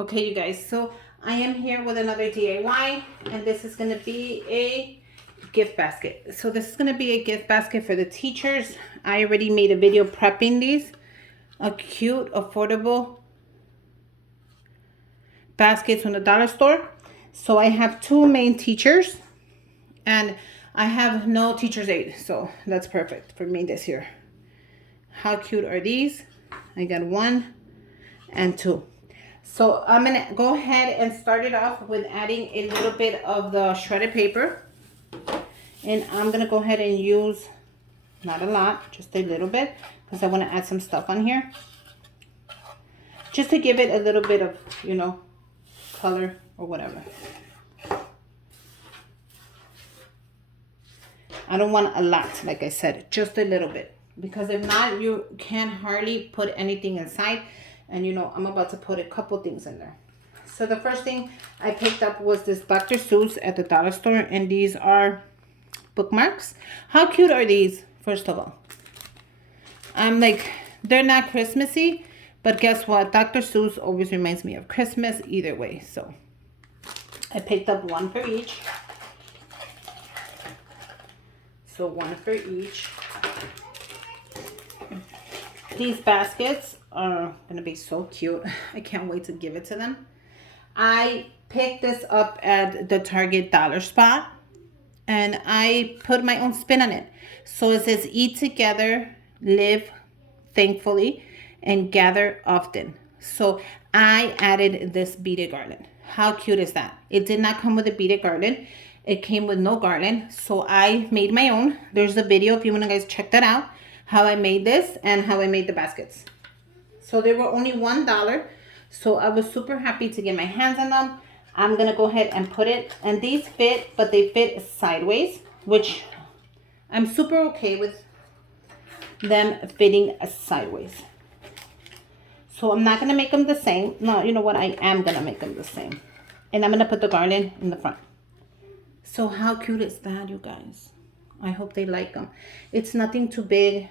Okay, you guys, so I am here with another DIY, and this is going to be a gift basket. So this is going to be a gift basket for the teachers. I already made a video prepping these. A cute, affordable baskets from the dollar store. So I have two main teachers, and I have no teacher's aide, so that's perfect for me this year. How cute are these? I got one and two. So I'm gonna go ahead and start it off with adding a little bit of the shredded paper. And I'm gonna go ahead and use, not a lot, just a little bit, because I wanna add some stuff on here. Just to give it a little bit of, you know, color or whatever. I don't want a lot, like I said, just a little bit. Because if not, you can hardly put anything inside. And you know, I'm about to put a couple things in there. So the first thing I picked up was this Dr. Seuss at the dollar store. And these are bookmarks. How cute are these, first of all? I'm like, they're not Christmassy. But guess what? Dr. Seuss always reminds me of Christmas either way. So I picked up one for each. So one for each. These baskets are going to be so cute. I can't wait to give it to them. I picked this up at the Target dollar spot. And I put my own spin on it. So it says, eat together, live thankfully, and gather often. So I added this beaded garland. How cute is that? It did not come with a beaded garland. It came with no garland. So I made my own. There's a video if you want to guys check that out. How I made this and how I made the baskets. So they were only $1. So I was super happy to get my hands on them. I'm going to go ahead and put it. And these fit, but they fit sideways, which I'm super okay with them fitting sideways. So I'm not going to make them the same. No, you know what? I am going to make them the same. And I'm going to put the garland in the front. So how cute is that, you guys? I hope they like them. It's nothing too big,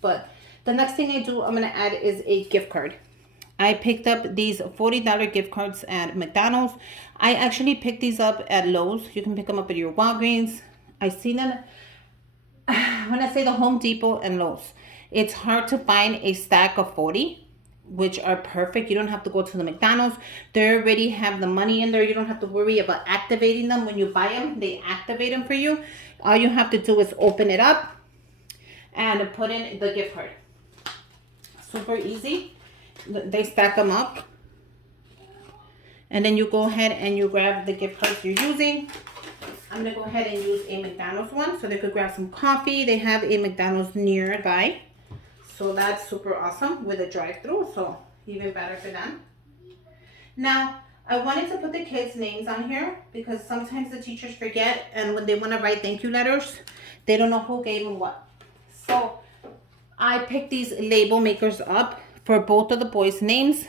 but the next thing I do, I'm going to add is a gift card. I picked up these $40 gift cards at McDonald's. I actually picked these up at Lowe's. You can pick them up at your Walgreens. I seen them, when I say the Home Depot and Lowe's, it's hard to find a stack of 40, which are perfect. You don't have to go to the McDonald's. They already have the money in there. You don't have to worry about activating them. When you buy them, they activate them for you. All you have to do is open it up and put in the gift card. Super easy. They stack them up. And then you go ahead and you grab the gift cards you're using. I'm going to go ahead and use a McDonald's one so they could grab some coffee. They have a McDonald's nearby. So that's super awesome with a drive-thru. So even better for them. Now, I wanted to put the kids' names on here because sometimes the teachers forget, and when they want to write thank you letters, they don't know who gave them what. So I picked these label makers up for both of the boys' names.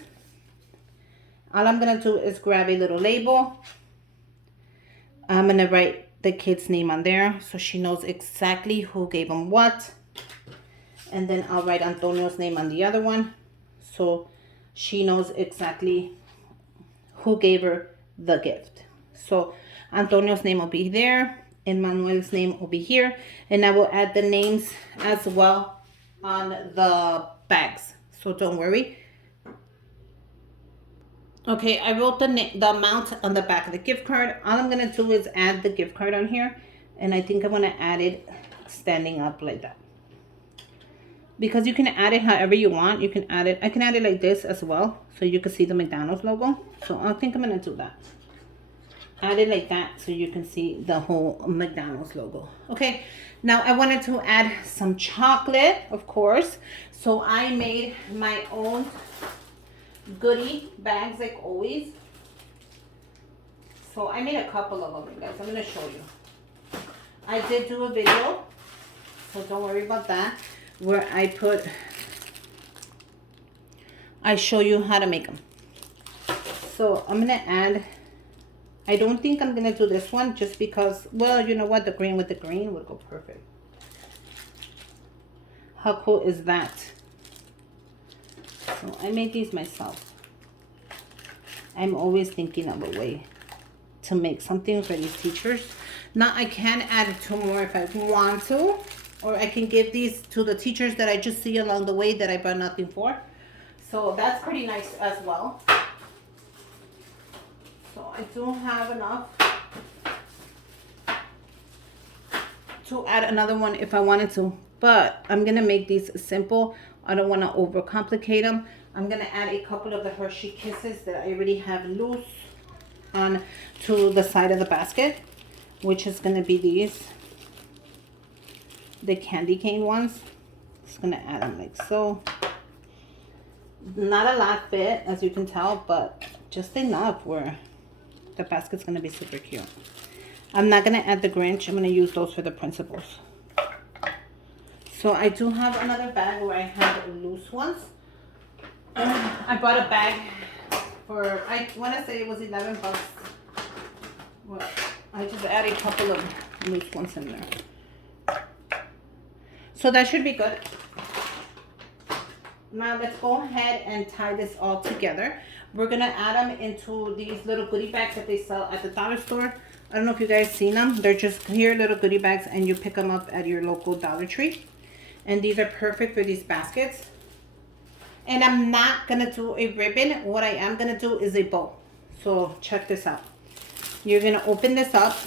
All I'm going to do is grab a little label. I'm going to write the kid's name on there so she knows exactly who gave them what. And then I'll write Antonio's name on the other one so she knows exactly who gave her the gift. So Antonio's name will be there and Manuel's name will be here. And I will add the names as well on the bags. So don't worry. Okay, I wrote the amount on the back of the gift card. All I'm going to do is add the gift card on here. And I think I'm going to add it standing up like that. Because you can add it however you want. You can add it. I can add it like this as well. So you can see the McDonald's logo. So I think I'm going to do that. Add it like that so you can see the whole McDonald's logo. Okay. Now I wanted to add some chocolate, of course. So I made my own goodie bags like always. So I made a couple of them, guys. I'm going to show you. I did do a video. So don't worry about that. Where I show you how to make them. So I'm gonna add, I don't think I'm gonna do this one just because, well, you know what, the green with the green would go perfect. How cool is that? So I made these myself. I'm always thinking of a way to make something for these teachers. Now I can add 2 more if I want to, or I can give these to the teachers that I just see along the way that I bought nothing for. So that's pretty nice as well. So I do have enough to add another one if I wanted to, but I'm gonna make these simple. I don't want to overcomplicate them. I'm gonna add a couple of the Hershey Kisses that I already have loose on to the side of the basket, which is gonna be these, the candy cane ones. Just gonna add them like so. Not a lot fit, as you can tell, but just enough where the basket's gonna be super cute. I'm not gonna add the Grinch. I'm gonna use those for the principals. So I do have another bag where I have loose ones. I bought a bag for, I want to say it was 11 bucks. Well, I just added a couple of loose ones in there. So that should be good. Now let's go ahead and tie this all together. We're going to add them into these little goodie bags that they sell at the dollar store. I don't know if you guys seen them. They're just here little goodie bags and you pick them up at your local Dollar Tree. And these are perfect for these baskets. And I'm not going to do a ribbon. What I am going to do is a bow. So check this out. You're going to open this up.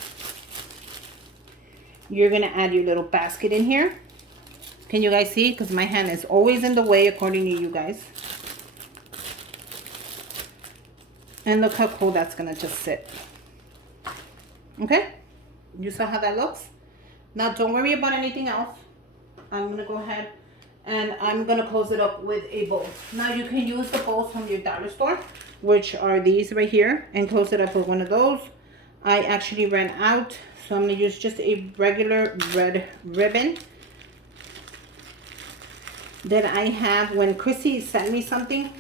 You're going to add your little basket in here. Can you guys see? Because my hand is always in the way according to you guys. And look how cool that's going to just sit. Okay? You saw how that looks? Now don't worry about anything else. I'm going to go ahead and I'm going to close it up with a bow. Now you can use the bows from your dollar store, which are these right here, and close it up with one of those. I actually ran out, so I'm going to use just a regular red ribbon that I have. When Chrissy sent me something,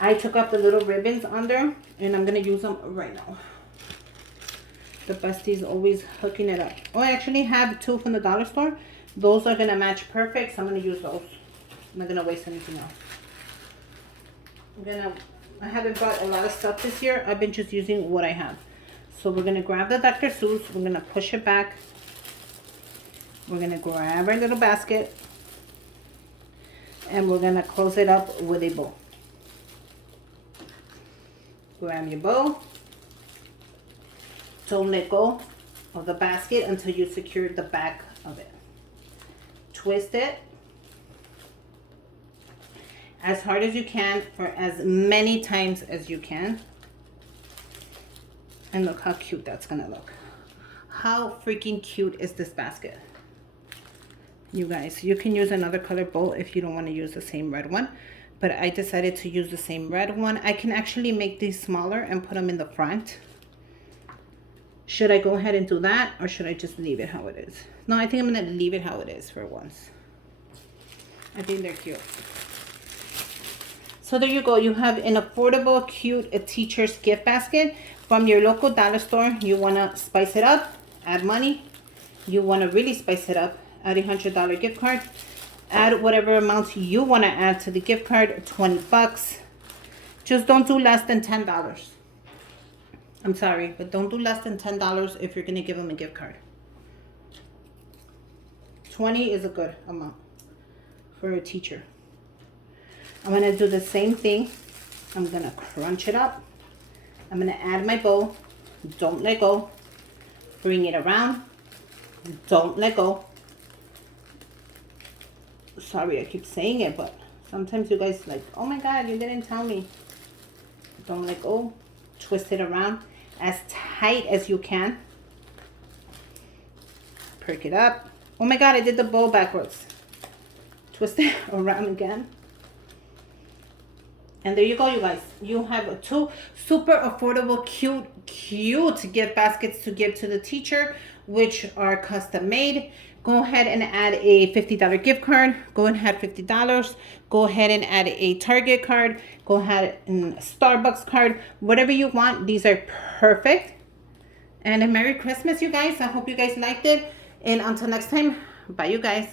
I took up the little ribbons on there, and I'm going to use them right now. The bestie's always hooking it up. Oh, I actually have 2 from the dollar store. Those are going to match perfect, so I'm going to use those. I'm not going to waste anything else. I haven't bought a lot of stuff this year. I've been just using what I have. So we're going to grab the Dr. Seuss. We're going to push it back. We're going to grab our little basket. And we're going to close it up with a bow. Grab your bow. Don't let go of the basket until you secure the back of it. Twist it as hard as you can for as many times as you can. And look how cute that's gonna look. How freaking cute is this basket? You guys, you can use another color bow if you don't want to use the same red one. But I decided to use the same red one. I can actually make these smaller and put them in the front. Should I go ahead and do that, or should I just leave it how it is? No, I think I'm going to leave it how it is for once. I think they're cute. So there you go. You have an affordable, cute teacher's gift basket from your local dollar store. You want to spice it up, add money. You want to really spice it up, add a $100 gift card. Add whatever amount you want to add to the gift card, 20 bucks. Just don't do less than $10. I'm sorry, but don't do less than $10 if you're going to give them a gift card. 20 is a good amount for a teacher. I'm going to do the same thing. I'm going to crunch it up. I'm going to add my bow. Don't let go. Bring it around. Don't let go. Sorry, I keep saying it, but sometimes you guys like, oh my God, you didn't tell me. Don't let go. Twist it around as tight as you can. Perk it up. Oh my God, I did the bow backwards. Twist it around again. And there you go, you guys. You have 2 super affordable, cute gift baskets to give to the teacher, which are custom made. Go ahead and add a $50 gift card. Go and add $50. Go ahead and add a Target card. Go ahead and a Starbucks card. Whatever you want. These are perfect. And a Merry Christmas, you guys. I hope you guys liked it. And until next time, bye, you guys.